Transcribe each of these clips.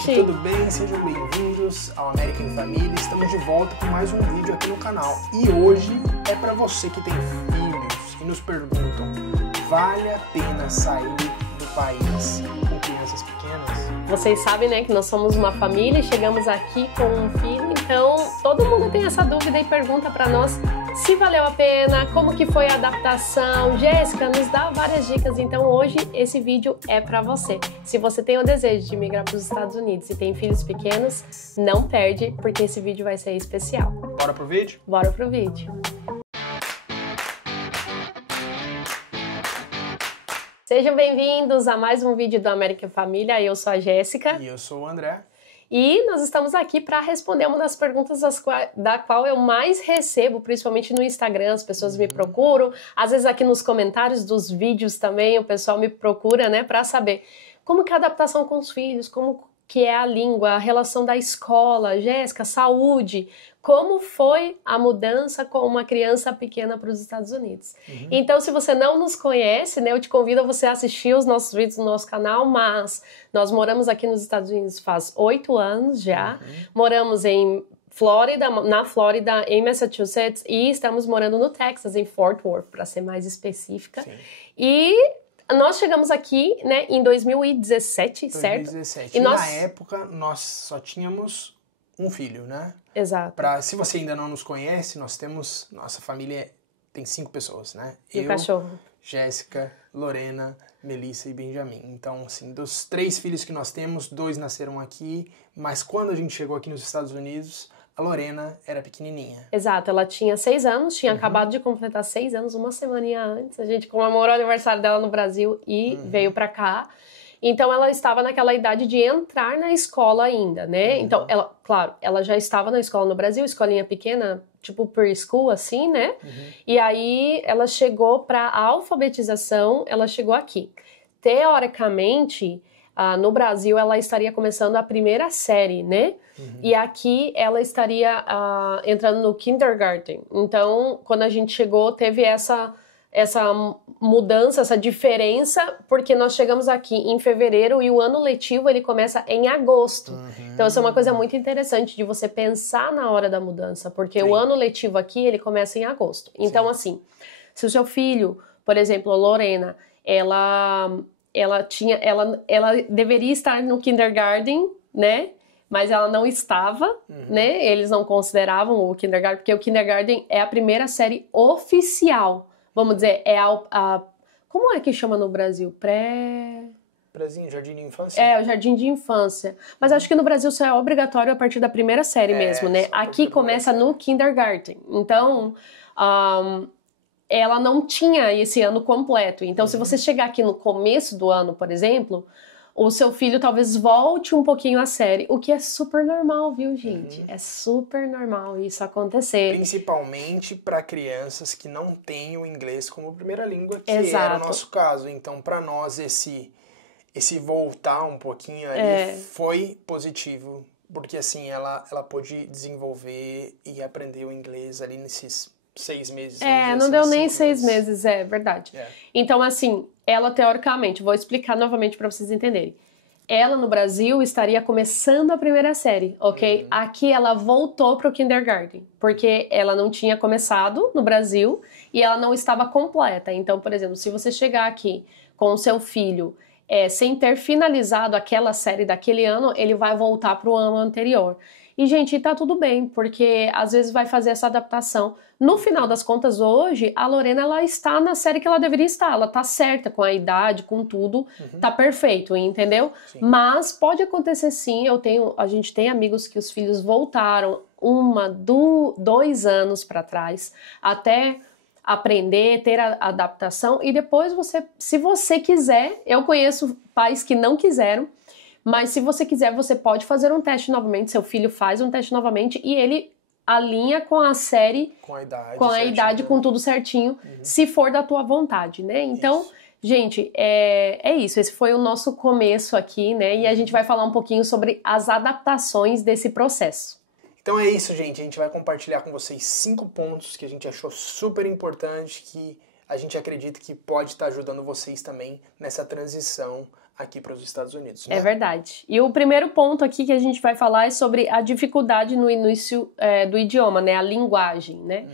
gente, tudo bem? Sejam bem-vindos ao América em Família. Estamos de volta com mais um vídeo aqui no canal. E hoje é para você que tem filhos e nos perguntam: vale a pena sair do país com crianças pequenas? Vocês sabem, né, que nós somos uma família e chegamos aqui com um filho, então todo mundo tem essa dúvida e pergunta para nós se valeu a pena, como que foi a adaptação. Jéssica nos dá várias dicas, então hoje esse vídeo é para você. Se você tem o desejo de migrar para os Estados Unidos e tem filhos pequenos, não perde, porque esse vídeo vai ser especial. Bora pro vídeo? Bora pro vídeo. Sejam bem-vindos a mais um vídeo do América Família. Eu sou a Jéssica. E eu sou o André. E nós estamos aqui para responder uma das perguntas da qual eu mais recebo, principalmente no Instagram, as pessoas me procuram. Às vezes aqui nos comentários dos vídeos também o pessoal me procura, né, para saber como que é a adaptação com os filhos, como que é a língua, a relação da escola, Jéssica, saúde, como foi a mudança com uma criança pequena para os Estados Unidos. Então, se você não nos conhece, né, eu te convido a você assistir os nossos vídeos no nosso canal, mas nós moramos aqui nos Estados Unidos faz 8 anos já, moramos em na Flórida, em Massachusetts, e estamos morando no Texas, em Fort Worth, para ser mais específica. Sim. E nós chegamos aqui, né, em 2017, certo? 2017. E na época, nós só tínhamos um filho, né? Exato. Se você ainda não nos conhece, nossa família tem 5 pessoas, né? E o cachorro? Jéssica, Lorena, Melissa e Benjamin. Então, assim, dos 3 filhos que nós temos, 2 nasceram aqui, mas quando a gente chegou aqui nos Estados Unidos, a Lorena era pequenininha. Exato, ela tinha 6 anos, tinha acabado de completar 6 anos, uma semaninha antes. A gente comemorou o aniversário dela no Brasil e veio pra cá. Então, ela estava naquela idade de entrar na escola ainda, né? Então, ela já estava na escola no Brasil, escolinha pequena, tipo preschool, assim, né? E aí, ela chegou para a alfabetização, ela chegou aqui. Teoricamente, no Brasil, ela estaria começando a primeira série, né? E aqui, ela estaria entrando no kindergarten. Então, quando a gente chegou, teve essa mudança, essa diferença, porque nós chegamos aqui em fevereiro e o ano letivo ele começa em agosto. Então essa é uma coisa muito interessante de você pensar na hora da mudança, porque o ano letivo aqui ele começa em agosto. Então assim, se o seu filho, por exemplo, a Lorena, ela deveria estar no kindergarten, né? Mas ela não estava, né? Eles não consideravam o kindergarten, porque o kindergarten é a primeira série oficial. Vamos dizer, é como é que chama no Brasil? Prézinho, jardim de infância? É, o jardim de infância. Mas acho que no Brasil isso é obrigatório a partir da primeira série mesmo, né? Aqui começa no kindergarten. Então, ela não tinha esse ano completo. Então, se você chegar aqui no começo do ano, por exemplo, o seu filho talvez volte um pouquinho a série, o que é super normal, viu, gente? É super normal isso acontecer. Principalmente para crianças que não têm o inglês como primeira língua, que era o nosso caso. Então, para nós, esse voltar um pouquinho ali foi positivo, porque assim, ela pôde desenvolver e aprender o inglês ali nesses 6 meses. Não deu nem 6 meses, é verdade. Então, assim, ela teoricamente, vou explicar novamente para vocês entenderem. Ela no Brasil estaria começando a primeira série, ok? Aqui ela voltou para o kindergarten, porque ela não tinha começado no Brasil e ela não estava completa. Então, por exemplo, se você chegar aqui com o seu filho sem ter finalizado aquela série daquele ano, ele vai voltar para o ano anterior. E, gente, tá tudo bem, porque às vezes vai fazer essa adaptação. No final das contas, hoje, a Lorena, ela está na série que ela deveria estar. Ela tá certa com a idade, com tudo. Tá perfeito, entendeu? Sim. Mas pode acontecer sim. A gente tem amigos que os filhos voltaram 2 anos para trás, até aprender, ter a adaptação. E depois se você quiser, eu conheço pais que não quiseram, mas se você quiser, você pode fazer um teste novamente, seu filho faz um teste novamente e ele alinha com a série, com a idade, com tudo certinho, se for da tua vontade, né? Então, gente, é isso. Esse foi o nosso começo aqui, né? E a gente vai falar um pouquinho sobre as adaptações desse processo. Então é isso, gente. A gente vai compartilhar com vocês 5 pontos que a gente achou super importante, que a gente acredita que pode estar ajudando vocês também nessa transição aqui para os Estados Unidos, né? É verdade. E o primeiro ponto aqui que a gente vai falar é sobre a dificuldade no início do idioma, né? A linguagem, né?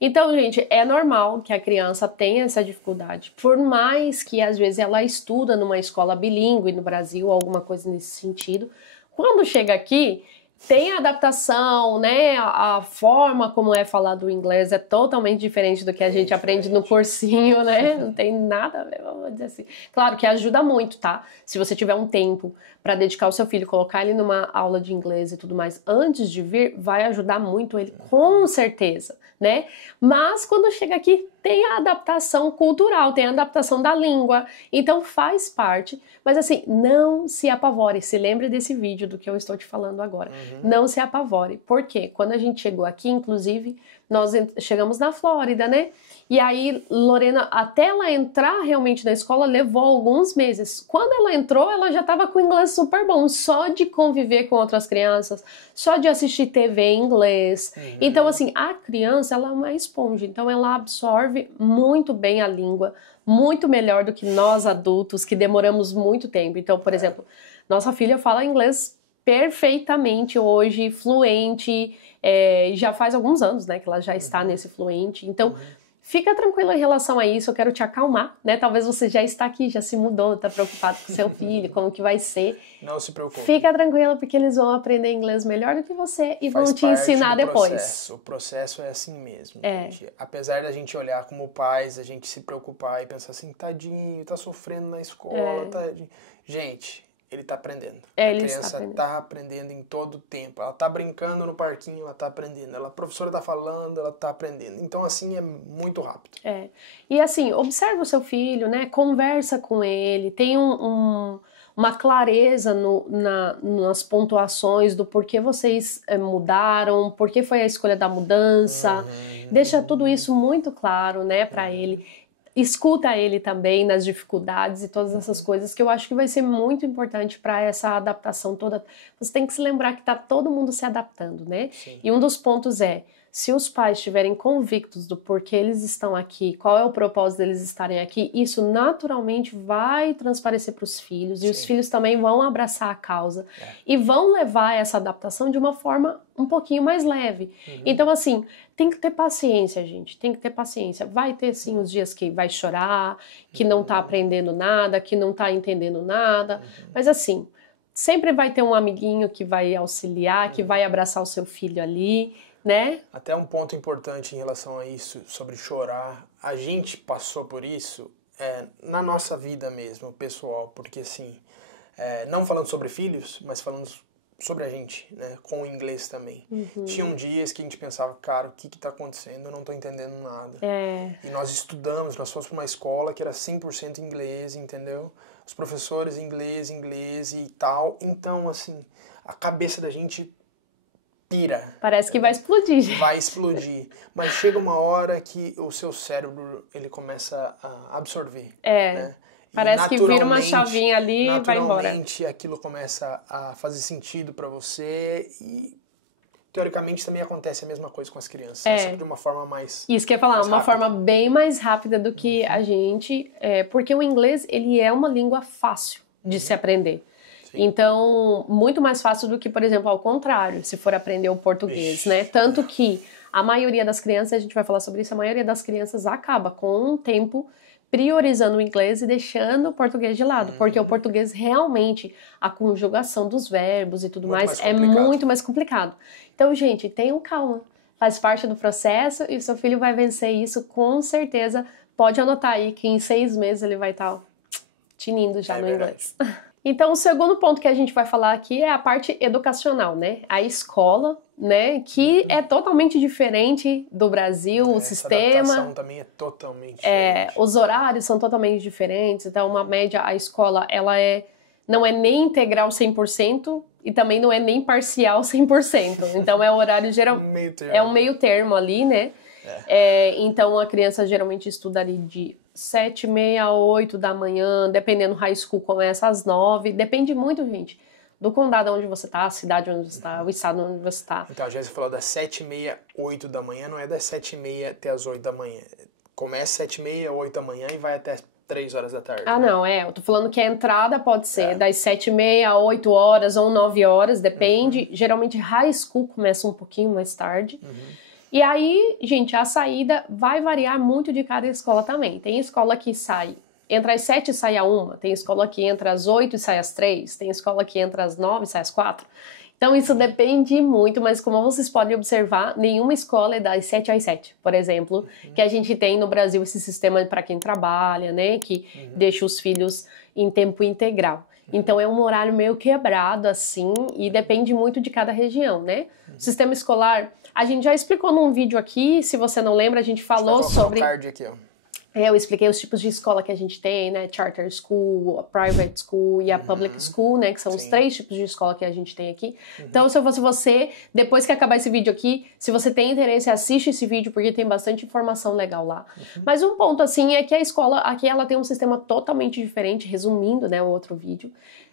Então, gente, é normal que a criança tenha essa dificuldade. Por mais que, às vezes, ela estuda numa escola bilíngue no Brasil, alguma coisa nesse sentido, quando chega aqui, tem a adaptação, né? A forma como é falado o inglês é totalmente diferente do que a gente aprende no cursinho, né? Não tem nada a ver, vamos dizer assim. Claro que ajuda muito, tá? Se você tiver um tempo para dedicar o seu filho, colocar ele numa aula de inglês e tudo mais antes de vir, vai ajudar muito ele, com certeza, né? Mas quando chega aqui, tem a adaptação cultural, tem a adaptação da língua, então faz parte, mas assim, não se apavore, se lembre desse vídeo do que eu estou te falando agora, não se apavore, porque quando a gente chegou aqui, inclusive, nós chegamos na Flórida, né? E aí, Lorena, até ela entrar realmente na escola, levou alguns meses. Quando ela entrou, ela já estava com inglês super bom, só de conviver com outras crianças, só de assistir TV em inglês. Então, assim, a criança, ela é uma esponja, então ela absorve muito bem a língua, muito melhor do que nós adultos, que demoramos muito tempo. Então, por exemplo, nossa filha fala inglês perfeitamente hoje, fluente, já faz alguns anos, né, que ela já está nesse fluente. Então, fica tranquila em relação a isso, eu quero te acalmar, né? Talvez você já está aqui, já se mudou, está preocupado com seu filho, como que vai ser. Não se preocupe. Fica tranquila, porque eles vão aprender inglês melhor do que você e vão te ensinar depois. O processo é assim mesmo, gente. Apesar da gente olhar como pais, a gente se preocupar e pensar assim, tadinho, tá sofrendo na escola, tadinho. Gente, ele tá aprendendo. A criança tá aprendendo em todo o tempo. Ela tá brincando no parquinho, ela tá aprendendo. A professora tá falando, ela tá aprendendo. Então, assim, é muito rápido. E assim, observa o seu filho, né? Conversa com ele, tem uma clareza nas pontuações do porquê vocês mudaram, porquê foi a escolha da mudança. Deixa tudo isso muito claro, né, pra ele. Escuta ele também nas dificuldades e todas essas coisas, que eu acho que vai ser muito importante para essa adaptação toda. Você tem que se lembrar que tá todo mundo se adaptando, né? Sim. E um dos pontos se os pais estiverem convictos do porquê eles estão aqui, qual é o propósito deles estarem aqui, isso naturalmente vai transparecer para os filhos, e os filhos também vão abraçar a causa e vão levar essa adaptação de uma forma um pouquinho mais leve. Então, assim, tem que ter paciência, gente, tem que ter paciência. Vai ter, sim, os dias que vai chorar, que não tá aprendendo nada, que não tá entendendo nada, mas assim, sempre vai ter um amiguinho que vai auxiliar, que vai abraçar o seu filho ali, né? Até um ponto importante em relação a isso, sobre chorar. A gente passou por isso na nossa vida mesmo, pessoal, porque assim, não falando sobre filhos, mas falando sobre a gente, né, com o inglês também. Tinham dias que a gente pensava, cara, o que tá acontecendo? Eu não tô entendendo nada. E nós estudamos, nós fomos para uma escola que era 100% inglês, entendeu? Os professores inglês e tal. Então, assim, a cabeça da gente pira. Parece que vai explodir, gente. Vai explodir. Mas chega uma hora que o seu cérebro, ele começa a absorver. Né? Parece que vira uma chavinha ali e vai embora. Naturalmente, aquilo começa a fazer sentido pra você e, teoricamente, também acontece a mesma coisa com as crianças. Só que de uma forma mais Isso que eu ia falar, uma forma bem mais rápida do que a gente... porque o inglês, ele é uma língua fácil de se aprender. Então, muito mais fácil do que, por exemplo, ao contrário, se for aprender o português, né? Tanto que a maioria das crianças, a gente vai falar sobre isso, a maioria das crianças acaba com um tempo priorizando o inglês e deixando o português de lado, porque o português realmente, a conjugação dos verbos e tudo mais é muito mais complicado. Então, gente, tenham calma, faz parte do processo e o seu filho vai vencer isso com certeza. Pode anotar aí que em 6 meses ele vai estar tinindo já no inglês. Então, o segundo ponto que a gente vai falar aqui é a parte educacional, né? A escola, né? Que é totalmente diferente do Brasil, o sistema. A adaptação também é totalmente diferente. Os horários são totalmente diferentes. Então, uma média, a escola, ela não é nem integral 100% e também não é nem parcial 100%. Então, é o horário geral. É um meio termo ali, né? Então, a criança geralmente estuda ali de 7h30 a 8 da manhã, dependendo do high school, começa às 9. Depende muito, gente, do condado onde você tá, a cidade onde você tá, o estado onde você tá. Então, a Jéssica falou das 7h30, 8 da manhã, não é das 7h30 até as 8 da manhã. Começa 7h30, 8 da manhã e vai até 3 horas da tarde. Ah, não, eu tô falando que a entrada pode ser das 7h30 a 8 horas ou 9 horas, depende. Geralmente high school começa um pouquinho mais tarde. E aí, gente, a saída vai variar muito de cada escola também. Tem escola que sai, entra às 7 e sai a 1, tem escola que entra às 8 e sai às 3, tem escola que entra às 9 e sai às 4. Então isso depende muito, mas como vocês podem observar, nenhuma escola é das 7 às 7, por exemplo, que a gente tem no Brasil esse sistema para quem trabalha, né, que deixa os filhos em tempo integral. Então é um horário meio quebrado assim e depende muito de cada região, né? O sistema escolar, a gente já explicou num vídeo aqui, se você não lembra, a gente falou sobre... O card aqui, ó. Eu expliquei os tipos de escola que a gente tem, né? Charter School, a Private School e a Public School, né? Que são os 3 tipos de escola que a gente tem aqui. Então, se eu fosse você, depois que acabar esse vídeo aqui, se você tem interesse, assiste esse vídeo, porque tem bastante informação legal lá. Mas um ponto, assim, é que a escola aqui, ela tem um sistema totalmente diferente, resumindo, né, o outro vídeo.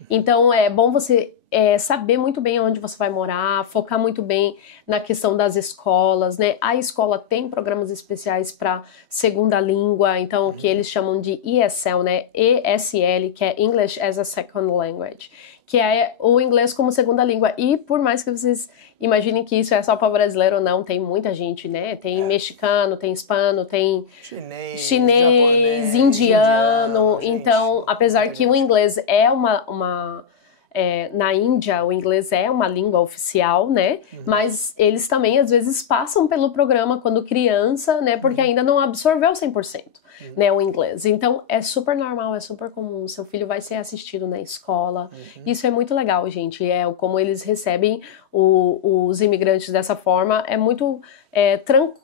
Então, é bom você saber muito bem onde você vai morar, focar muito bem na questão das escolas, né? A escola tem programas especiais para segunda língua, então o que eles chamam de ESL, né? ESL, que é English as a Second Language, que é o inglês como segunda língua. E por mais que vocês imaginem que isso é só para brasileiro ou não, tem muita gente, né? Tem mexicano, tem hispano, tem chinês, japonês, indiano. Então, apesar que o inglês é na Índia, o inglês é uma língua oficial, né? Mas eles também, às vezes, passam pelo programa quando criança, né? Porque ainda não absorveu 100%, né? O inglês. Então, é super normal, é super comum. Seu filho vai ser assistido na escola. Isso é muito legal, gente. Como eles recebem os imigrantes dessa forma. É muito...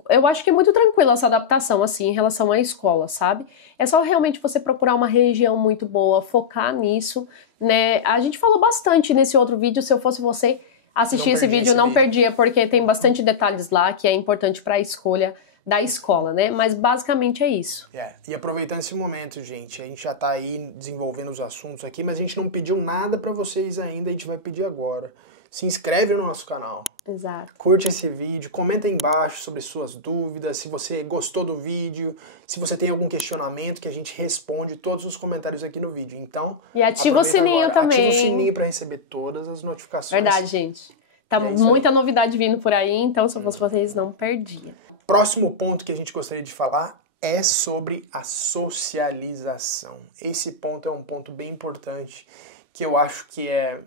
eu acho que é muito tranquila essa adaptação, assim, em relação à escola, sabe? É só realmente você procurar uma região muito boa, focar nisso, né? A gente falou bastante nesse outro vídeo, se eu fosse você assistir esse vídeo, não perdia, porque tem bastante detalhes lá que é importante para a escolha da escola, né? Mas basicamente é isso. E aproveitando esse momento, gente, a gente já tá aí desenvolvendo os assuntos aqui, mas a gente não pediu nada para vocês ainda, a gente vai pedir agora. Se inscreve no nosso canal. Exato. Curte esse vídeo, comenta aí embaixo sobre suas dúvidas, se você gostou do vídeo, se você tem algum questionamento, que a gente responde todos os comentários aqui no vídeo. Então, e ativa o sininho agora. Também. Ativa o sininho para receber todas as notificações. Verdade, gente. Tá muita novidade vindo por aí, então se eu fosse vocês, não perdia. Próximo ponto que a gente gostaria de falar é sobre a socialização. Esse ponto é um ponto bem importante, que eu acho que é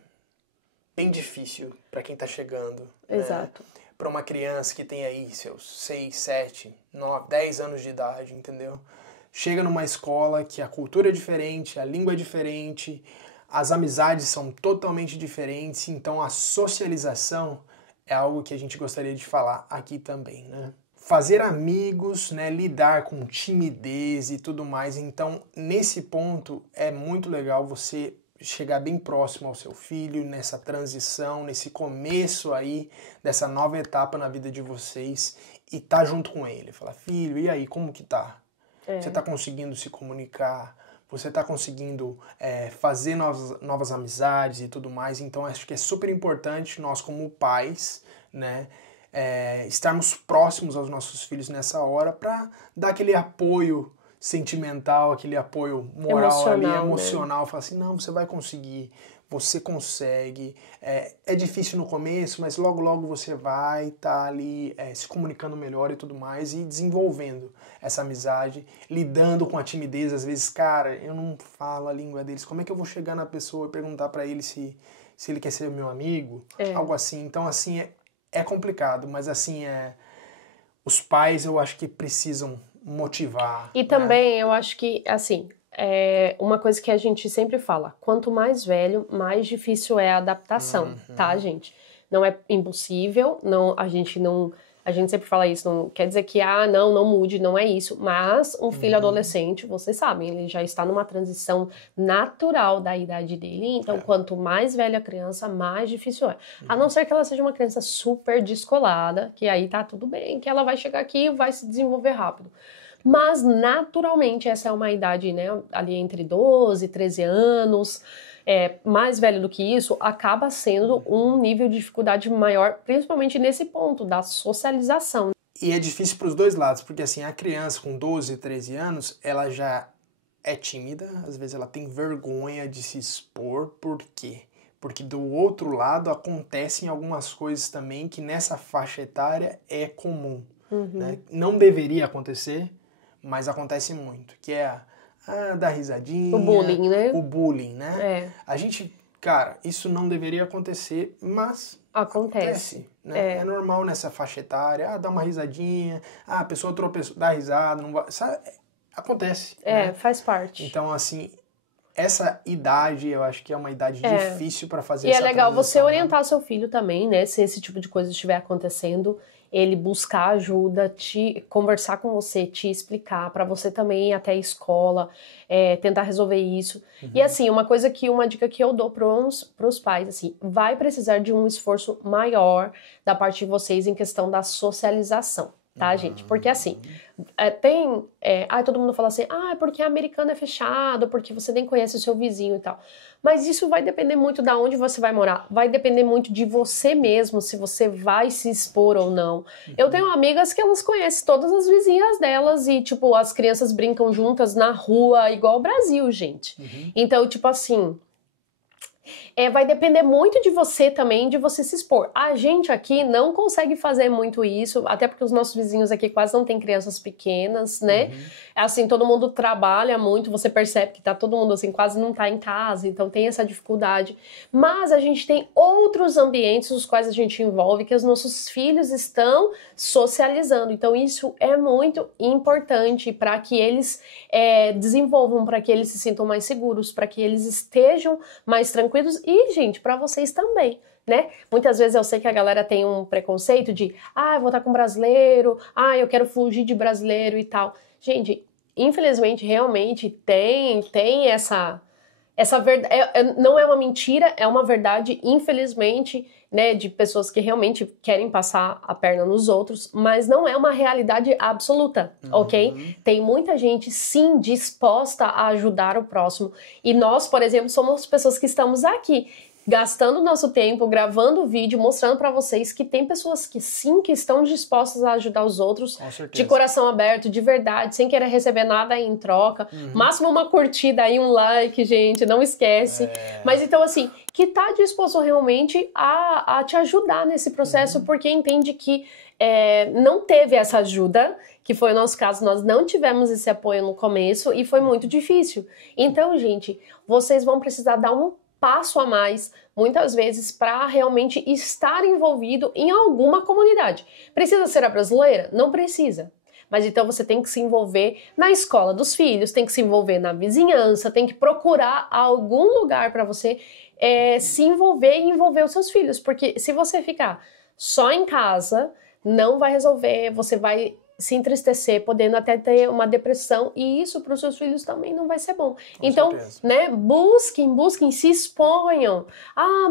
bem difícil para quem tá chegando. Exato. Né? Para uma criança que tem aí seus 6, 7, 9, 10 anos de idade, entendeu? Chega numa escola que a cultura é diferente, a língua é diferente, as amizades são totalmente diferentes, então a socialização é algo que a gente gostaria de falar aqui também, né? Fazer amigos, né, lidar com timidez e tudo mais. Então, nesse ponto, é muito legal você chegar bem próximo ao seu filho, nessa transição, nesse começo aí, dessa nova etapa na vida de vocês, e tá junto com ele. Falar, filho, e aí, como que tá? Você tá conseguindo se comunicar? Você tá conseguindo fazer novas amizades e tudo mais? Então, acho que é super importante nós, como pais, né, estarmos próximos aos nossos filhos nessa hora para dar aquele apoio sentimental, aquele apoio moral emocional, né? Falar assim, não, você vai conseguir, você consegue, é difícil no começo, mas logo logo você vai estar ali se comunicando melhor e tudo mais, e desenvolvendo essa amizade, lidando com a timidez. Às vezes, cara, eu não falo a língua deles, como é que eu vou chegar na pessoa e perguntar para ele se ele quer ser meu amigo? Algo assim. Então, assim, é complicado, mas assim, os pais, eu acho que precisam motivar. E também, eu acho que, assim, uma coisa que a gente sempre fala, quanto mais velho, mais difícil é a adaptação, tá, gente? Não é impossível, a gente sempre fala isso, não quer dizer que, não mude, não é isso, mas um filho adolescente, vocês sabem, ele já está numa transição natural da idade dele, então quanto mais velha a criança, mais difícil é. A não ser que ela seja uma criança super descolada, que aí tá tudo bem, que ela vai chegar aqui e vai se desenvolver rápido. Mas, naturalmente, essa é uma idade, né, ali entre 12 e 13 anos, mais velho do que isso, acaba sendo um nível de dificuldade maior, principalmente nesse ponto da socialização. E é difícil para os dois lados, porque assim, a criança com 12, 13 anos, ela já é tímida, às vezes ela tem vergonha de se expor. Por quê? Porque do outro lado acontecem algumas coisas também que nessa faixa etária é comum. Né? Não deveria acontecer, mas acontece muito, que é dar risadinha. O bullying, né? O bullying, né? A gente, cara, isso não deveria acontecer, mas acontece, né? É normal nessa faixa etária, dá uma risadinha, a pessoa tropeçou, dá risada, não vai, sabe? Acontece. Né? Faz parte. Então, assim, essa idade, eu acho que é uma idade difícil para fazer essa transição. E é legal você orientar seu filho também, né? Se esse tipo de coisa estiver acontecendo, ele buscar ajuda, conversar com você, te explicar, para você também ir até a escola, tentar resolver isso. E assim, uma dica que eu dou pros pais, assim, vai precisar de um esforço maior da parte de vocês em questão da socialização. Tá, gente? Porque assim, todo mundo fala assim, porque americano é fechado, porque você nem conhece o seu vizinho e tal. Mas isso vai depender muito de onde você vai morar, vai depender muito de você mesmo, se você vai se expor ou não. Eu tenho amigas que elas conhecem todas as vizinhas delas e, tipo, as crianças brincam juntas na rua, igual o Brasil, gente. Então, tipo assim... vai depender muito de você também, de você se expor. A gente aqui não consegue fazer muito isso, até porque os nossos vizinhos aqui quase não tem crianças pequenas, né? Assim, todo mundo trabalha muito, você percebe que tá todo mundo assim, quase não tá em casa, então tem essa dificuldade. Mas a gente tem outros ambientes os quais a gente envolve, que os nossos filhos estão socializando. Então isso é muito importante para que eles desenvolvam, para que eles se sintam mais seguros, para que eles estejam mais tranquilos. E, gente, pra vocês também, né? Muitas vezes eu sei que a galera tem um preconceito de eu vou estar com brasileiro, eu quero fugir de brasileiro e tal. Gente, infelizmente, realmente tem essa verdade, não é uma mentira, é uma verdade, infelizmente, né, de pessoas que realmente querem passar a perna nos outros, mas não é uma realidade absoluta, ok? Tem muita gente, sim, disposta a ajudar o próximo, e nós, por exemplo, somos pessoas que estamos aqui, gastando nosso tempo, gravando vídeo, mostrando pra vocês que tem pessoas que sim, que estão dispostas a ajudar os outros, de coração aberto, de verdade, sem querer receber nada em troca. Máximo uma curtida aí, um like, gente, não esquece. Mas então, assim, que tá disposto realmente a te ajudar nesse processo, porque entende que não teve essa ajuda, que foi o nosso caso, nós não tivemos esse apoio no começo e foi muito difícil. Então, gente, vocês vão precisar dar um passo a mais, muitas vezes, para realmente estar envolvido em alguma comunidade. Precisa ser a brasileira? Não precisa. Mas então você tem que se envolver na escola dos filhos, tem que se envolver na vizinhança, tem que procurar algum lugar para você se envolver e envolver os seus filhos. Porque se você ficar só em casa, não vai resolver, você vai se entristecer, podendo até ter uma depressão, e isso para os seus filhos também não vai ser bom. Então, né, busquem, se exponham.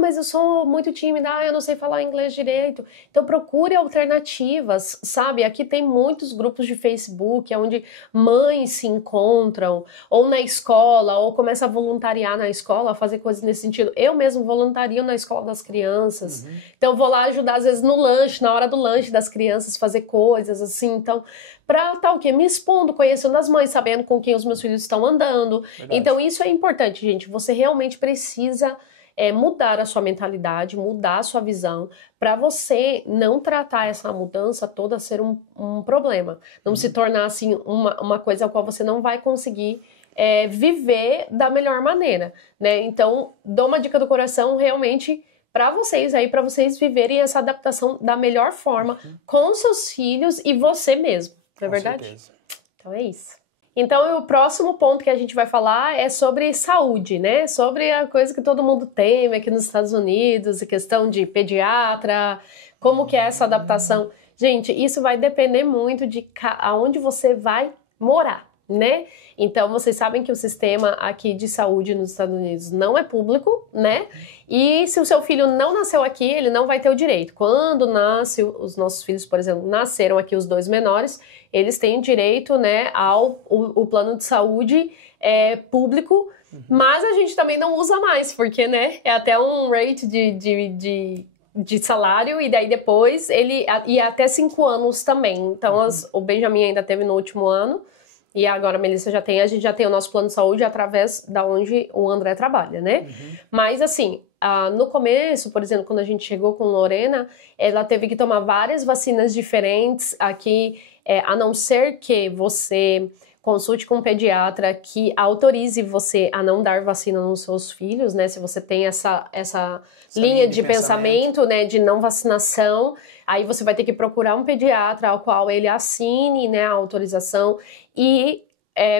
Mas eu sou muito tímida, eu não sei falar inglês direito. Então procure alternativas, sabe? Aqui tem muitos grupos de Facebook, onde mães se encontram, ou na escola, ou começa a voluntariar na escola, fazer coisas nesse sentido. Eu mesmo voluntario na escola das crianças. Então vou lá ajudar, às vezes, no lanche, na hora do lanche das crianças, fazer coisas assim. Então, pra o quê? Me expondo, conhecendo as mães, sabendo com quem os meus filhos estão andando. Verdade. Então isso é importante, gente. Você realmente precisa mudar a sua mentalidade, mudar a sua visão, para você não tratar essa mudança toda ser um problema. Não se tornar assim uma coisa a qual você não vai conseguir viver da melhor maneira, né? Então, dou uma dica do coração, realmente, para vocês aí, para vocês viverem essa adaptação da melhor forma com seus filhos e você mesmo, não é verdade? Certeza. Então é isso. Então o próximo ponto que a gente vai falar é sobre saúde, né? Sobre a coisa que todo mundo teme aqui nos Estados Unidos, a questão de pediatra, como que é essa adaptação. Gente, isso vai depender muito de aonde você vai morar, né? Então, vocês sabem que o sistema aqui de saúde nos Estados Unidos não é público, né? E se o seu filho não nasceu aqui, ele não vai ter o direito. Quando nasce, os nossos filhos, por exemplo, nasceram aqui, os 2 menores, eles têm direito, né, ao plano de saúde público, mas a gente também não usa mais, porque, né, é até um rate de salário, e daí depois ele ia até 5 anos também. Então, o Benjamin ainda teve no último ano, E agora a Melissa a gente já tem o nosso plano de saúde através da onde o André trabalha, né? Mas assim, no começo, por exemplo, quando a gente chegou com Lorena, ela teve que tomar várias vacinas diferentes aqui, a não ser que você consulte com um pediatra que autorize você a não dar vacina nos seus filhos, né? Se você tem essa linha de pensamento, né, de não vacinação, aí você vai ter que procurar um pediatra ao qual ele assine, né, a autorização e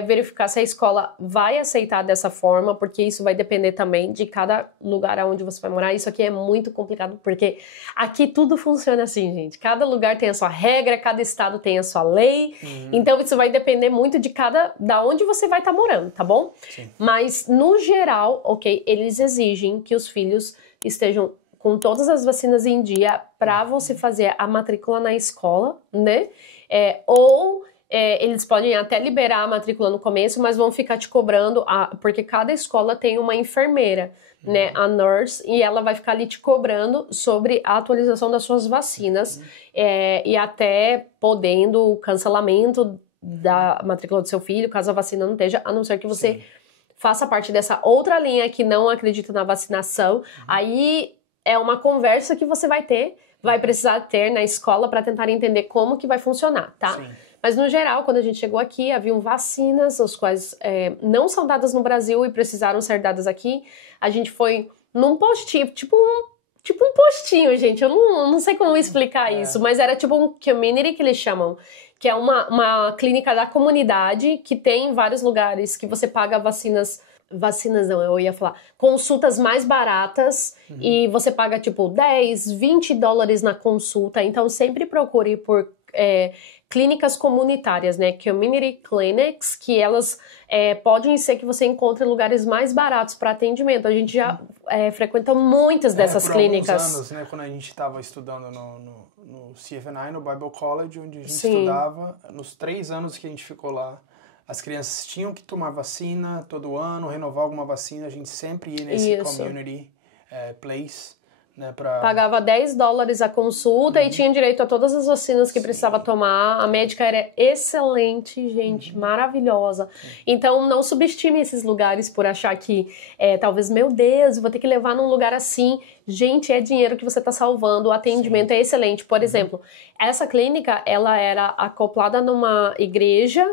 verificar se a escola vai aceitar dessa forma, porque isso vai depender também de cada lugar onde você vai morar. Isso aqui é muito complicado, porque aqui tudo funciona assim, gente. Cada lugar tem a sua regra, cada estado tem a sua lei. Então isso vai depender muito da onde você vai estar morando, tá bom? Sim. Mas no geral, ok, eles exigem que os filhos estejam com todas as vacinas em dia para você fazer a matrícula na escola, né? Eles podem até liberar a matrícula no começo, mas vão ficar te cobrando, porque cada escola tem uma enfermeira, né, a nurse, e ela vai ficar ali te cobrando sobre a atualização das suas vacinas, e até podendo o cancelamento da matrícula do seu filho, caso a vacina não esteja, a não ser que você faça parte dessa outra linha que não acredita na vacinação. Aí é uma conversa que você vai precisar ter na escola para tentar entender como que vai funcionar, tá? Sim. Mas, no geral, quando a gente chegou aqui, haviam vacinas, as quais não são dadas no Brasil e precisaram ser dadas aqui. A gente foi num postinho, tipo um postinho, gente. Eu não sei como explicar isso, mas era tipo um community, que eles chamam, que é uma clínica da comunidade que tem em vários lugares que você paga vacinas não, eu ia falar, consultas mais baratas, e você paga tipo 10, 20 dólares na consulta. Então, sempre procure por clínicas comunitárias, né, community clinics, que elas podem ser que você encontre lugares mais baratos para atendimento. A gente já frequenta muitas dessas clínicas. Por alguns anos, né, quando a gente estava estudando no CFNI, no Bible College, onde a gente estudava, nos 3 anos que a gente ficou lá, as crianças tinham que tomar vacina todo ano, renovar alguma vacina, a gente sempre ia nesse community place, né, pagava 10 dólares a consulta e tinha direito a todas as vacinas que precisava tomar. A médica era excelente, gente, maravilhosa. Então, não subestime esses lugares por achar que talvez, meu Deus, eu vou ter que levar num lugar assim. Gente, é dinheiro que você está salvando, o atendimento é excelente. Por exemplo, essa clínica, ela era acoplada numa igreja,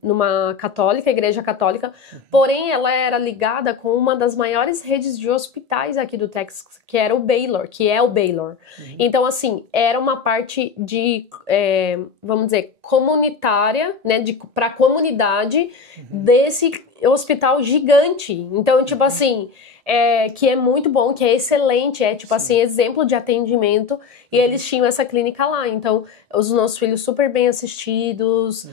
numa igreja católica, porém ela era ligada com uma das maiores redes de hospitais aqui do Texas, que é o Baylor. Então, assim, era uma parte de, vamos dizer, comunitária, né, para a comunidade desse hospital gigante. Então, tipo assim, que é muito bom, que é excelente, tipo assim, exemplo de atendimento, e eles tinham essa clínica lá. Então, os nossos filhos super bem assistidos,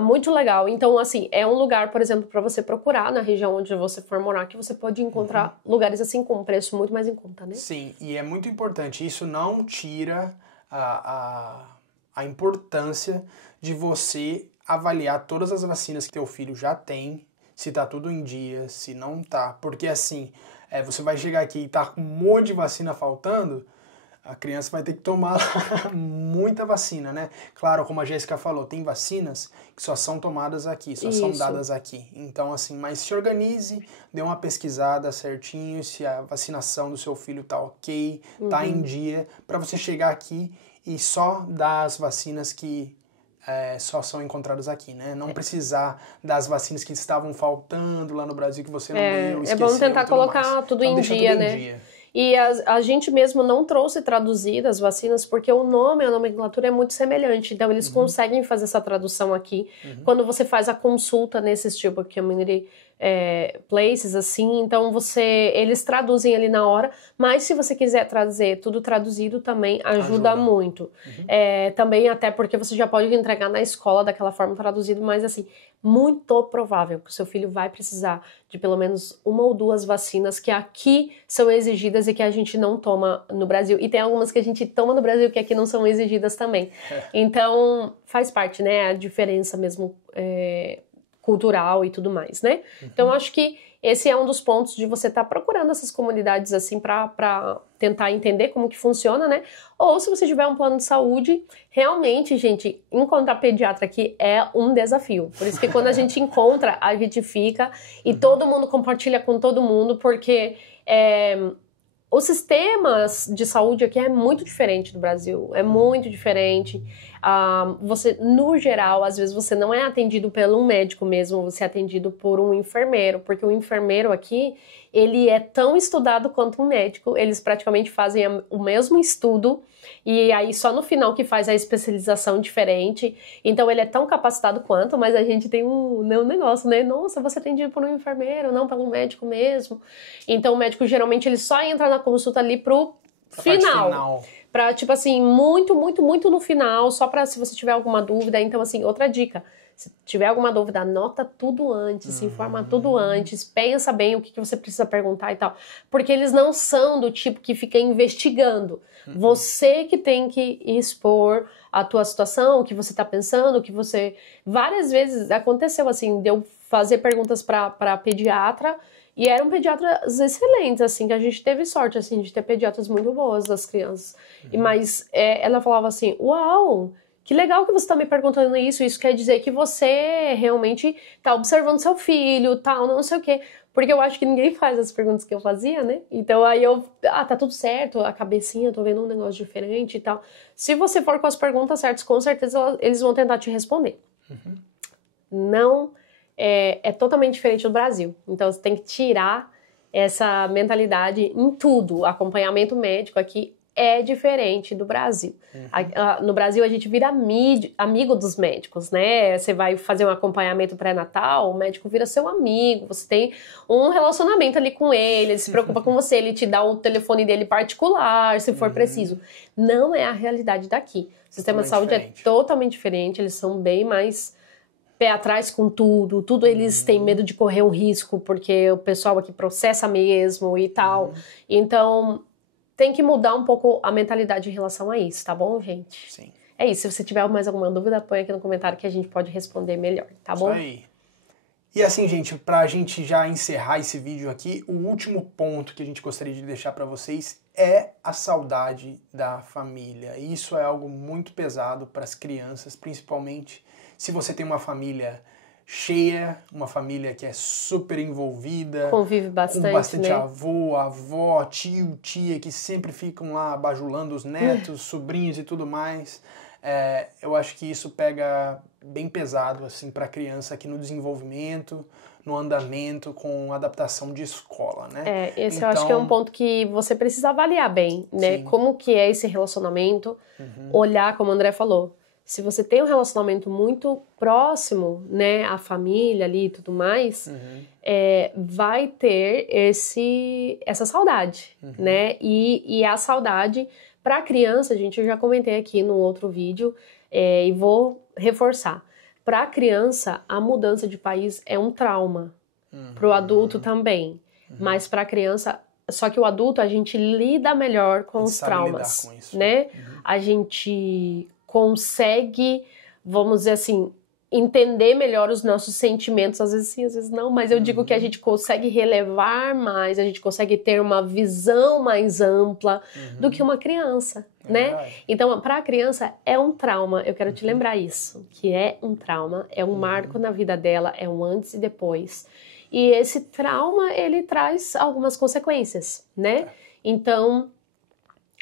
muito legal. Então, assim, é um lugar, por exemplo, para você procurar na região onde você for morar, que você pode encontrar lugares assim com um preço muito mais em conta, né? Sim, e é muito importante, isso não tira a importância de você avaliar todas as vacinas que teu filho já tem, se tá tudo em dia, se não tá. Porque assim, você vai chegar aqui e tá com um monte de vacina faltando, a criança vai ter que tomar muita vacina, né? Claro, como a Jéssica falou, tem vacinas que só são tomadas aqui, só são dadas aqui. Então, assim, mas se organize, dê uma pesquisada certinho, se a vacinação do seu filho tá ok, tá em dia, para você chegar aqui e só dar as vacinas que só são encontradas aqui, né? Não precisar das vacinas que estavam faltando lá no Brasil, que você não deu, esqueceu. É bom tentar colocar tudo em dia, né? E a gente mesmo não trouxe traduzidas as vacinas porque o nome, a nomenclatura é muito semelhante. Então, eles conseguem fazer essa tradução aqui. Quando você faz a consulta nesses tipo de community places, assim, então eles traduzem ali na hora. Mas se você quiser trazer tudo traduzido também, ajuda muito. Também até porque você já pode entregar na escola daquela forma traduzido, mas assim, muito provável que o seu filho vai precisar de pelo menos 1 ou 2 vacinas que aqui são exigidas e que a gente não toma no Brasil. E tem algumas que a gente toma no Brasil que aqui não são exigidas também. Então, faz parte, né? A diferença mesmo cultural e tudo mais, né? Então, acho que esse é um dos pontos de você estar procurando essas comunidades assim para tentar entender como que funciona, né? Ou se você tiver um plano de saúde, realmente, gente, encontrar pediatra aqui é um desafio. Por isso que quando a gente encontra, a gente fica e todo mundo compartilha com todo mundo, porque os sistemas de saúde aqui é muito diferente do Brasil, é muito diferente. Você, no geral, às vezes você não é atendido por um médico mesmo, você é atendido por um enfermeiro, porque o enfermeiro aqui, ele é tão estudado quanto um médico, eles praticamente fazem o mesmo estudo, e aí só no final que faz a especialização diferente, então ele é tão capacitado quanto, mas a gente tem um negócio, né? Nossa, você é atendido por um enfermeiro, não pelo médico mesmo. Então o médico geralmente ele só entra na consulta ali pro final. Pra, tipo assim, muito no final, só pra se você tiver alguma dúvida. Então, assim, outra dica, se tiver alguma dúvida, anota tudo antes, se informa tudo antes, pensa bem o que você precisa perguntar e tal. Porque eles não são do tipo que fica investigando. Você que tem que expor a tua situação, o que você tá pensando, o que você... Várias vezes aconteceu, assim, de eu fazer perguntas pra pediatra, e eram pediatras excelentes, assim, que a gente teve sorte, assim, de ter pediatras muito boas das crianças. Mas ela falava assim, uau, que legal que você tá me perguntando isso quer dizer que você realmente tá observando seu filho, tal, não sei o quê. Porque eu acho que ninguém faz as perguntas que eu fazia, né? Então aí tá tudo certo, a cabecinha, tô vendo um negócio diferente e tal. Se você for com as perguntas certas, com certeza eles vão tentar te responder. Não... É totalmente diferente do Brasil. Então, você tem que tirar essa mentalidade em tudo. O acompanhamento médico aqui é diferente do Brasil. No Brasil, a gente vira amigo dos médicos, né? Você vai fazer um acompanhamento pré-natal, o médico vira seu amigo, você tem um relacionamento ali com ele se preocupa com você, ele te dá o telefone dele particular, se for preciso. Não é a realidade daqui. O sistema de saúde é totalmente diferente, eles são bem mais... pé atrás com tudo eles têm medo de correr um risco, porque o pessoal aqui processa mesmo e tal. Então, tem que mudar um pouco a mentalidade em relação a isso, tá bom, gente? Sim. É isso, se você tiver mais alguma dúvida, põe aqui no comentário que a gente pode responder melhor, tá bom? Isso aí. E assim, gente, pra gente já encerrar esse vídeo aqui, o último ponto que a gente gostaria de deixar pra vocês é a saudade da família. Isso é algo muito pesado para as crianças, principalmente se você tem uma família cheia, uma família que é super envolvida, convive bastante, com bastante né? avô, avó, tio, tia, que sempre ficam lá bajulando os netos, sobrinhos e tudo mais. Eu acho que isso pega bem pesado assim, para a criança aqui no desenvolvimento, no andamento, com adaptação de escola, né? Esse eu acho que é um ponto que você precisa avaliar bem, né? Sim. Como que é esse relacionamento, olhar, como o André falou. Se você tem um relacionamento muito próximo, né, a família ali e tudo mais, vai ter essa saudade, né? E a saudade, para a criança, gente, eu já comentei aqui no outro vídeo, e vou reforçar. Para a criança, a mudança de país é um trauma. Para o adulto também. Mas para a criança... Só que o adulto, a gente lida melhor com os traumas, lidar com isso. Né? A gente... consegue, vamos dizer assim, entender melhor os nossos sentimentos, às vezes sim, às vezes não, mas eu digo que a gente consegue relevar mais, a gente consegue ter uma visão mais ampla do que uma criança, né? Verdade. Então, para a criança é um trauma, eu quero te lembrar isso, que é um trauma, é um marco na vida dela, é um antes e depois. E esse trauma, ele traz algumas consequências, né? Então...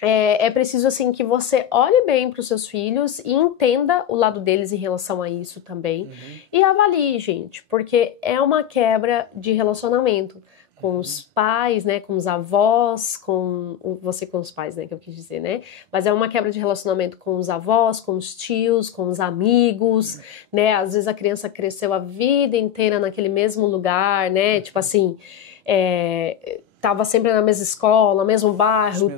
É preciso, assim, que você olhe bem para os seus filhos e entenda o lado deles em relação a isso também. E avalie, gente, porque é uma quebra de relacionamento com os pais, né, com os avós, com os pais, né, que eu quis dizer, né? Mas é uma quebra de relacionamento com os avós, com os tios, com os amigos, né? Às vezes a criança cresceu a vida inteira naquele mesmo lugar, né? Tipo assim... Tava sempre na mesma escola, mesmo bairro,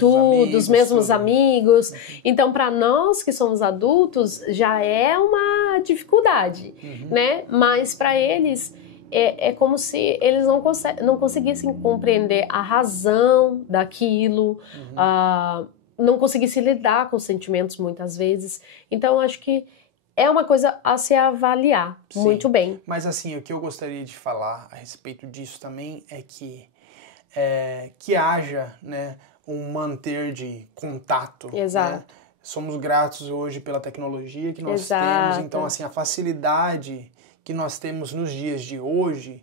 os mesmos amigos. Então, para nós que somos adultos, já é uma dificuldade, né? Mas para eles, é como se eles não conseguissem compreender a razão daquilo, não conseguissem lidar com os sentimentos muitas vezes. Então, eu acho que é uma coisa a se avaliar. Sim, muito bem. Mas assim, o que eu gostaria de falar a respeito disso também é que haja, né, um manter de contato. Exato. Né? Somos gratos hoje pela tecnologia que nós temos, então assim, a facilidade que nós temos nos dias de hoje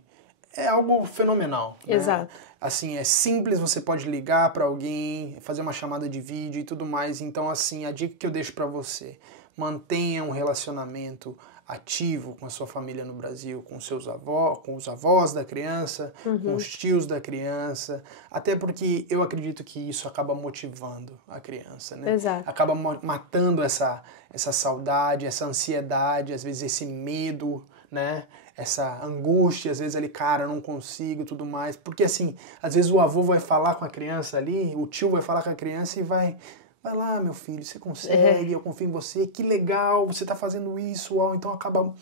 é algo fenomenal. Exato. Né? Assim, é simples, você pode ligar para alguém, fazer uma chamada de vídeo e tudo mais. Então, assim, a dica que eu deixo para você, mantenha um relacionamento ativo com a sua família no Brasil, com seus avós, com os avós da criança, com os tios da criança, até porque eu acredito que isso acaba motivando a criança, né? Exato. Acaba matando essa saudade, essa ansiedade, às vezes esse medo, né? Essa angústia, às vezes ali, cara, eu não consigo, tudo mais. Porque assim, às vezes o avô vai falar com a criança ali, o tio vai falar com a criança e vai lá, meu filho, você consegue, eu confio em você, que legal, você tá fazendo isso, ó. Então acaba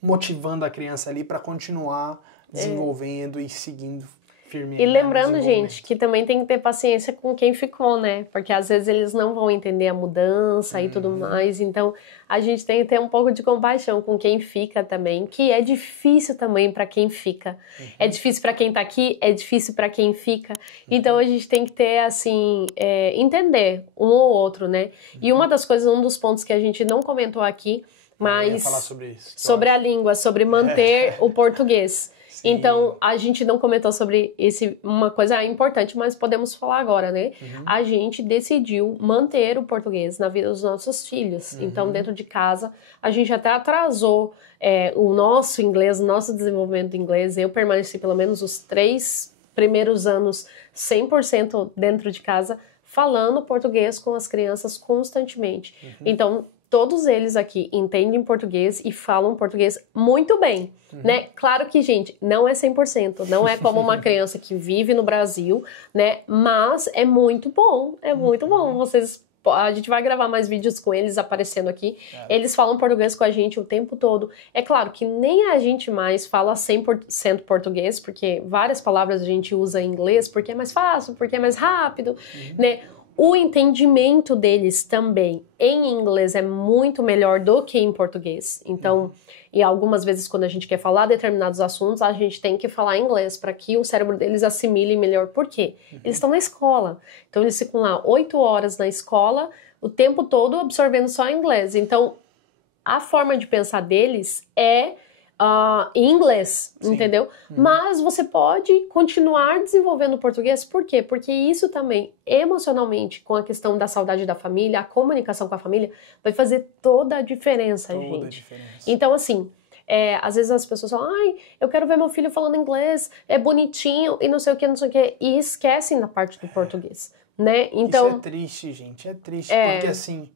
motivando a criança ali para continuar desenvolvendo e seguindo firme. E lembrando, gente, que também tem que ter paciência com quem ficou, né? Porque às vezes eles não vão entender a mudança e tudo mais. Então a gente tem que ter um pouco de compaixão com quem fica também, que é difícil também para quem fica. É difícil para quem tá aqui, é difícil para quem fica. Então a gente tem que ter, assim, entender um ou outro, né? E uma das coisas, um dos pontos que a gente não comentou aqui, mas eu ia falar sobre isso, sobre a língua, sobre manter o português. Sim. Então, a gente não comentou sobre uma coisa importante, mas podemos falar agora, né? A gente decidiu manter o português na vida dos nossos filhos. Então, dentro de casa, a gente até atrasou o nosso inglês, o nosso desenvolvimento do inglês. Eu permaneci pelo menos os 3 primeiros anos 100% dentro de casa, falando português com as crianças constantemente. Então, todos eles aqui entendem português e falam português muito bem, né? Claro que, gente, não é 100%, não é como uma criança que vive no Brasil, né? Mas é muito bom, a gente vai gravar mais vídeos com eles aparecendo aqui. Eles falam português com a gente o tempo todo. É claro que nem a gente mais fala 100% português, porque várias palavras a gente usa em inglês, porque é mais fácil, porque é mais rápido, né? O entendimento deles também em inglês é muito melhor do que em português. Então, e algumas vezes quando a gente quer falar determinados assuntos, a gente tem que falar inglês para que o cérebro deles assimile melhor. Por quê? Eles estão na escola. Então, eles ficam lá 8 horas na escola, o tempo todo absorvendo só inglês. Então, a forma de pensar deles é em inglês, sim, entendeu? Mas você pode continuar desenvolvendo o português, por quê? Porque isso também, emocionalmente, com a questão da saudade da família, a comunicação com a família, vai fazer toda a diferença, gente. Então, assim, às vezes as pessoas falam, eu quero ver meu filho falando inglês, é bonitinho, e não sei o que, e esquecem da parte do português, né? Então, isso é triste, gente, porque assim,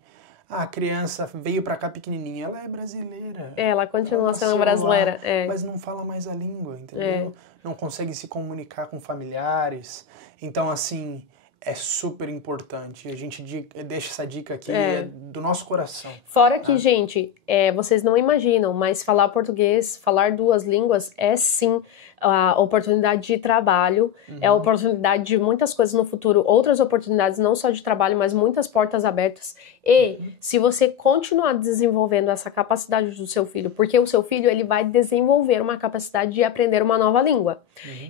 a criança veio pra cá pequenininha, ela é brasileira. Ela continua sendo brasileira. Lá, mas não fala mais a língua, entendeu? Não consegue se comunicar com familiares. Então, assim, é super importante. A gente deixa essa dica aqui do nosso coração. Fora que, gente, vocês não imaginam, mas falar português, falar 2 línguas é sim a oportunidade de trabalho, é a oportunidade de muitas coisas no futuro, outras oportunidades não só de trabalho, mas muitas portas abertas. E se você continuar desenvolvendo essa capacidade do seu filho, porque o seu filho ele vai desenvolver uma capacidade de aprender uma nova língua.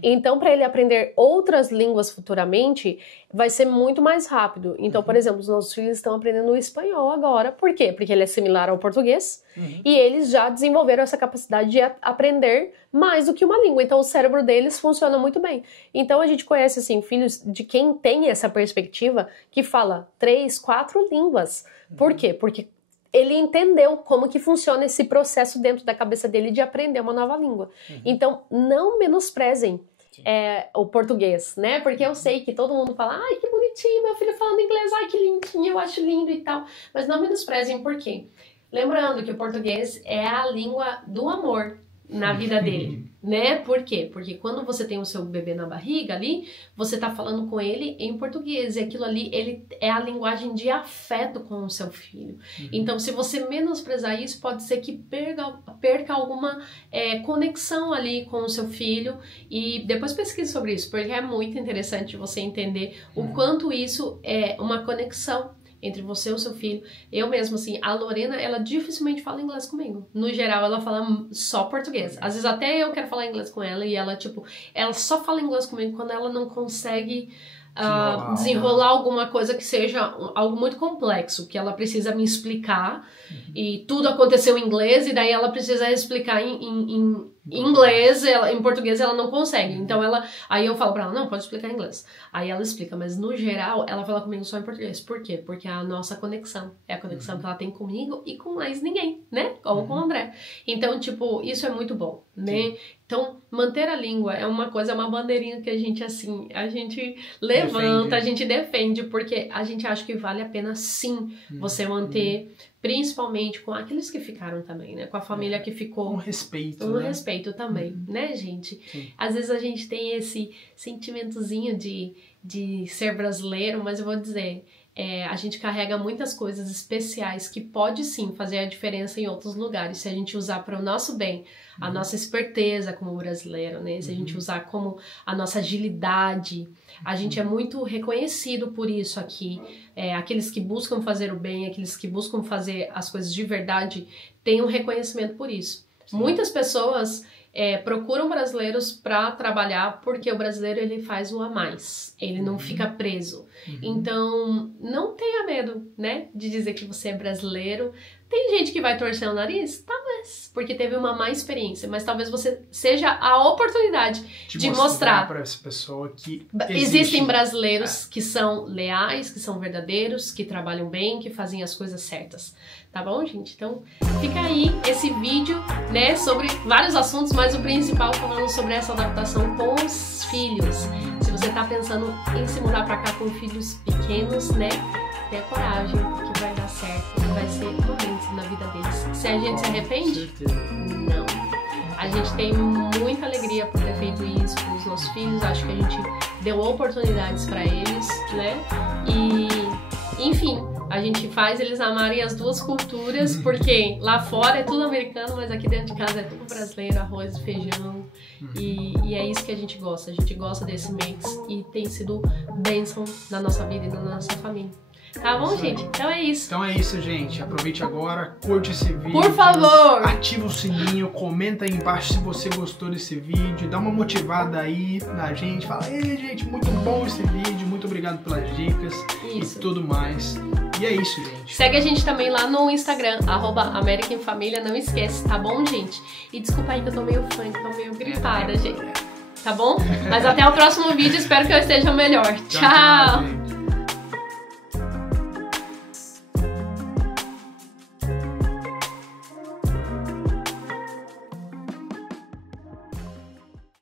Então, para ele aprender outras línguas futuramente, vai ser muito mais rápido. Então, por exemplo, os nossos filhos estão aprendendo o espanhol agora. Por quê? Porque ele é similar ao português e eles já desenvolveram essa capacidade de aprender mais do que uma língua. Então, o cérebro deles funciona muito bem. Então, a gente conhece, assim, filhos de quem tem essa perspectiva que fala 3, 4 línguas. Por quê? Porque ele entendeu como que funciona esse processo dentro da cabeça dele de aprender uma nova língua. Então, não menosprezem o português, né? Porque eu sei que todo mundo fala, ai, que bonitinho, meu filho falando inglês, ai, que lindinho, eu acho lindo e tal. Mas não menosprezem, por quê? Lembrando que o português é a língua do amor na vida dele, né? Por quê? Porque quando você tem o seu bebê na barriga ali, você tá falando com ele em português, e aquilo ali, ele é a linguagem de afeto com o seu filho. Então, se você menosprezar isso, pode ser que perca alguma conexão ali com o seu filho, e depois pesquise sobre isso, porque é muito interessante você entender o quanto isso é uma conexão entre você e o seu filho. Eu mesmo, assim, a Lorena, ela dificilmente fala inglês comigo. No geral, ela fala só português. Às vezes até eu quero falar inglês com ela e ela, tipo, ela só fala inglês comigo quando ela não consegue desenrolar alguma coisa que seja algo muito complexo, que ela precisa me explicar e tudo aconteceu em inglês e daí ela precisa explicar em inglês, em português ela não consegue. Então aí eu falo pra ela, não, pode explicar em inglês. Aí ela explica, mas no geral ela fala comigo só em português. Por quê? Porque é a nossa conexão. É a conexão que ela tem comigo e com mais ninguém, né? Ou com o André. Então, tipo, isso é muito bom, né? Sim. Então, manter a língua é uma coisa, é uma bandeirinha que a gente, assim, a gente levanta, a gente defende, porque a gente acha que vale a pena, sim, você manter, principalmente com aqueles que ficaram também, né? Com a família que ficou. Com respeito, né? Respeito também, né, gente? Sim. Às vezes a gente tem esse sentimentozinho de ser brasileiro, mas eu vou dizer... a gente carrega muitas coisas especiais que pode sim fazer a diferença em outros lugares se a gente usar para o nosso bem, a nossa esperteza como brasileiro, né? Se a gente usar como a nossa agilidade, a gente é muito reconhecido por isso aqui. Aqueles que buscam fazer o bem, aqueles que buscam fazer as coisas de verdade, têm um reconhecimento por isso. Sim. Muitas pessoas procuram brasileiros para trabalhar porque o brasileiro ele faz o a mais, ele não fica preso. Então, não tenha medo, né, de dizer que você é brasileiro. Tem gente que vai torcer o nariz? Talvez, porque teve uma má experiência, mas talvez você seja a oportunidade de mostrar para essa pessoa que existem brasileiros que são leais, que são verdadeiros, que trabalham bem, que fazem as coisas certas. Tá bom, gente? Então, fica aí esse vídeo, né, sobre vários assuntos, mas o principal falando sobre essa adaptação com os filhos. Se você tá pensando em se mudar pra cá com filhos pequenos, né, tenha coragem, que vai dar certo, vai ser momentos na vida deles. Se a gente se arrepende? Não. A gente tem muita alegria por ter feito isso com os nossos filhos, acho que a gente deu oportunidades pra eles, né, e, enfim, a gente faz eles amarem as duas culturas, porque lá fora é tudo americano, mas aqui dentro de casa é tudo brasileiro, arroz, feijão, e é isso que a gente gosta desse mix, e tem sido bênção na nossa vida e na nossa família. Tá bom, gente? Então é isso. Então é isso, gente. Aproveite agora, curte esse vídeo. Por favor! Ativa o sininho, comenta aí embaixo se você gostou desse vídeo. Dá uma motivada aí na gente. Fala, ei, gente, muito bom esse vídeo. Muito obrigado pelas dicas e tudo mais. E é isso, gente. Segue a gente também lá no Instagram, @AmericanFamília, não esquece, tá bom, gente? E desculpa aí que eu tô meio funk, tô meio gripada, gente. Tá bom? Mas até o próximo vídeo, espero que eu esteja melhor. Tchau!